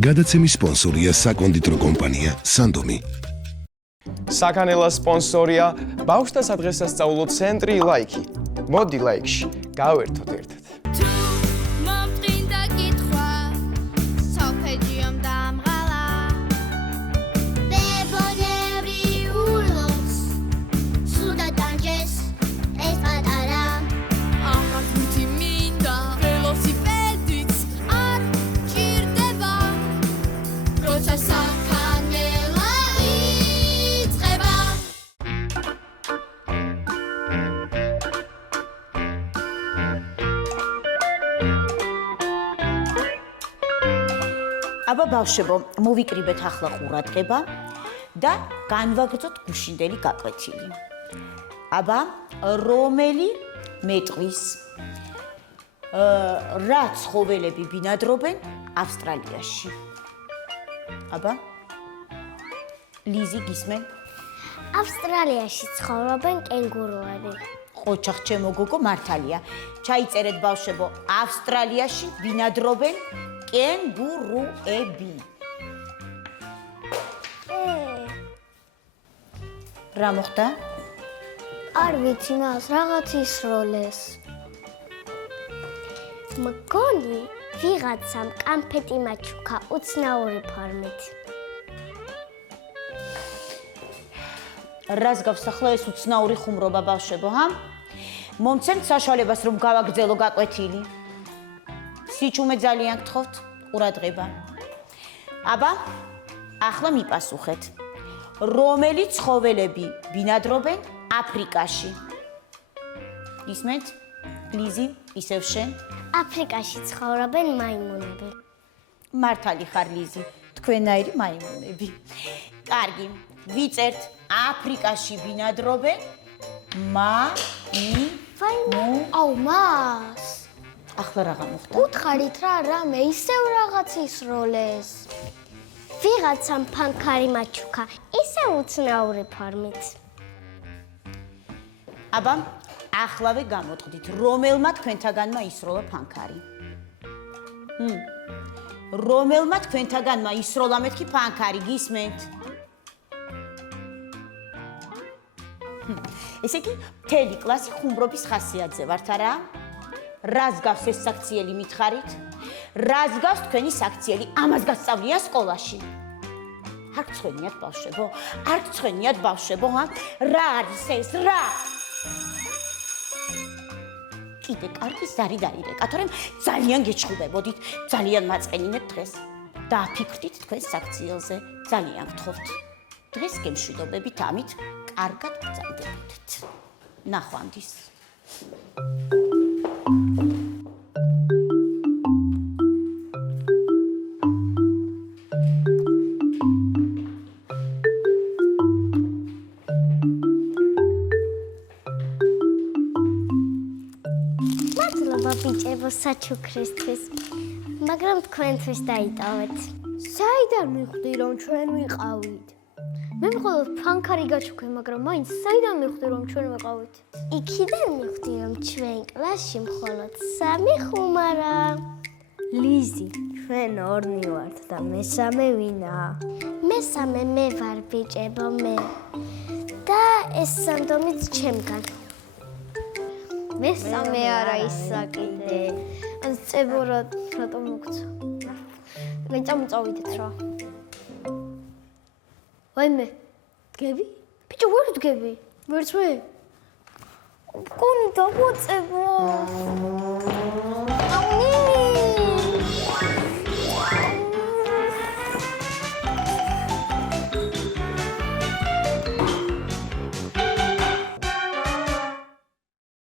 გადაცემის სპონსორია საკონდიტრო კომპანია სანდომი. საქანელა სპონსორია ბავშვთა სადღესასწაულო ცენტრი ლაიქი. მოდი ლაიქში, გავერთოთ ერთად. აბა ბავშვებო, მოვიკრიბეთ ახლა ყურადღება და განვაგრძოთ გუშინდელი გაკვეთილი. აბა, რომელი მეტყვის რა ცხოველები ბინადრობენ ავსტრალიაში? აბა, ლიზი გისმენ? ავსტრალიაში ცხოვრობენ კენგურუები. ყოჩახ ჩემო გოგო მართალია. ჩაიწერეთ ბავშვებო, ავსტრალიაში ბინადრობენ კენგურუები. რა მოხდა? არ ვიცი მას, რაღაც ისროლეს. მგონი ვიღაცამ კამფეტი მაჩუქა უცნაური ფორმით. რას გავს ახლა ეს უცნაური ხუმრობა ბავშვებო, ჰა? მომცემთ საშუალებას რომ გავაგრძელო გაკვეთილი. სიჩუმე ძალიან გთხოვთ, ყურადღება. აბა, ახლა მიპასუხეთ. რომელი ცხოველები ბინადრობენ აფრიკაში? ისმენთ? ლიზი, ისევ შენ? აფრიკაში ცხოვრობენ მაიმუნები. მართალი ხარ ლიზი, თქვენაირი მაიმუნები. კარგი, ვიწერთ, აფრიკაში ბინადრობენ აუ, მას ახლა რაღა მოხდა? უთხარით რა მე ისევ რაღაც ისროლეს. ვიღაცამ ფანქარი მაჩუქა, ისე უცნაური ფორმით. აბა, ახლავე გამოტყდით, რომელმა თქვენთაგანმა ისროლა ფანქარი? რომელმა თქვენთაგანმა ისროლა მეთქი ფანქარი, გისმენთ? ესე იგი, მთელი კლასი ხუმრობის ხასიათზე ვართ, არა? რას გავს ეს საქციელი მითხარით? რას გავს თქვენი საქციელი? ამას გასწავლიან სკოლაში. არ გცხვენიათ ბავშვებო? არ გცხვენიათ ბავშვებო, ჰა? რა არის ეს? რა? კიდე კარგი ზარი დაირეკა, თორემ ძალიან გეჩხუბებოდით, ძალიან მაწყენინეთ დღეს. დააფიქრდით თქვენ საქციელზე, ძალიან გთხოვთ. დღეს გემშვიდობებით ამით კარგად გრძელდებოდეთ. ნახვამდის. ბიჭებო საჩუქრისთვის, მაგრამ თქვენთვის დაიტოვეთ. საიდან მიხვდი რომ ჩვენ ვიყავით? მე მხოლოდ ფანქარი გაჩუქე, მაგრამ მაინც საიდან მიხვდი რომ ჩვენ ვიყავით? იქიდან მიხვდი რომ ჩვენ კლასში მხოლოდ 3 ხუმარა. ლიზი, ჩვენ ორნი ვართ და მესამე ვინაა? მესამე მე ვარ ბიჭებო, მე. და ეს სანდომიც ჩემგან. მესამე არა ისა კიდე. ან წებურად რატომ მოგცა? მეწამწავიდეთ რა. ვაიმე, დგები? ბიჭო, ვერ დგები? ვერც მე? მგონი დაგვაწებო.